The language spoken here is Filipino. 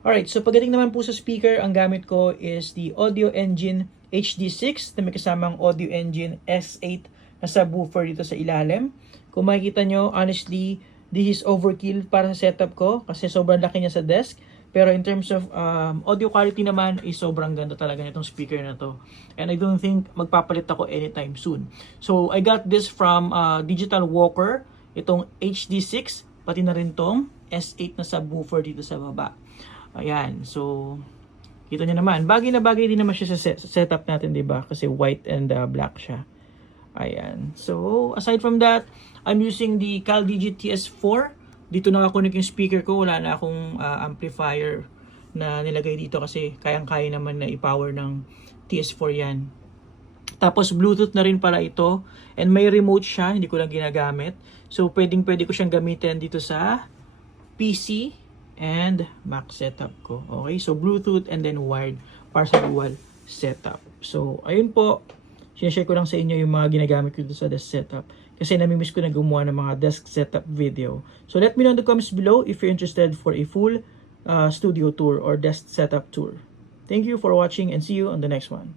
Alright, so pagdating naman po sa speaker, ang gamit ko is the Audio Engine HD6 na may kasamang Audio Engine S8 na subwoofer dito sa ilalim. Kung makikita nyo, honestly, this is overkill para sa setup ko kasi sobrang laki niya sa desk. Pero in terms of audio quality naman, is sobrang ganda talaga nitong speaker na to. And I don't think magpapalit ako anytime soon. So I got this from Digital Walker, itong HD6, pati na rin tong S8 na subwoofer dito sa baba. Ayan, so kita nyo naman, bagay na bagay din naman siya sa setup natin, diba? Kasi white and black siya. Ayan, so aside from that, I'm using the CalDigit TS4. Dito nakakunik yung speaker ko, wala na akong amplifier na nilagay dito kasi kayang-kaya naman na i-power ng TS4 yan. Tapos Bluetooth na rin pala ito, and may remote siya, hindi ko lang ginagamit. So pwede ko siyang gamitin dito sa PC and Mac setup ko. Okay, so Bluetooth and then wired para sa dual setup. So ayun po, sinashare ko lang sa inyo yung mga ginagamit ko dito sa desk setup kasi namimiss ko na gumawa ng mga desk setup video. So let me know in the comments below if you're interested for a full studio tour or desk setup tour. Thank you for watching and see you on the next one.